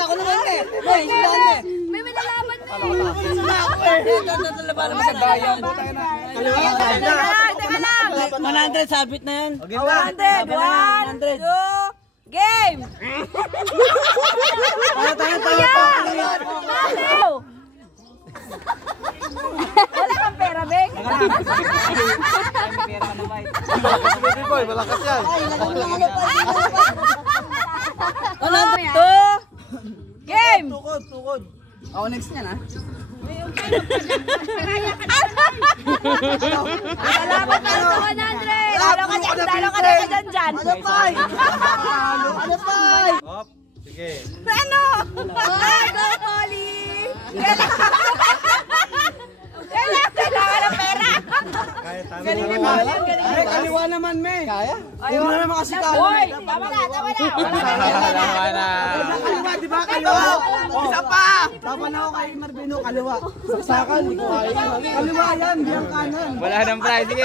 Ako naman eh. May malalaman na yun. 100 sabit na yan. 100. 1, 2, game! Wala kang pera, Beng. Baby boy, malakas yan. 100, 2, game! Tukod. Ako next niyan, ha? Salamat na sa 100! Dalo ka na dyan. Ano pa? Hop, sige. Ano? Go, Polly! Kailangan ng pera! Kaliwa naman, me. Kaya? Ayaw na naman kasi kaliwa. Hoy! Tama na! Kaliwa, di ba? Kaliwa. Isa pa! Tama na ako kay Marvino, kaliwa. Saksakan, di ko kaya. Kaliwa yan, di ang kanan. Wala nang prize. Sige,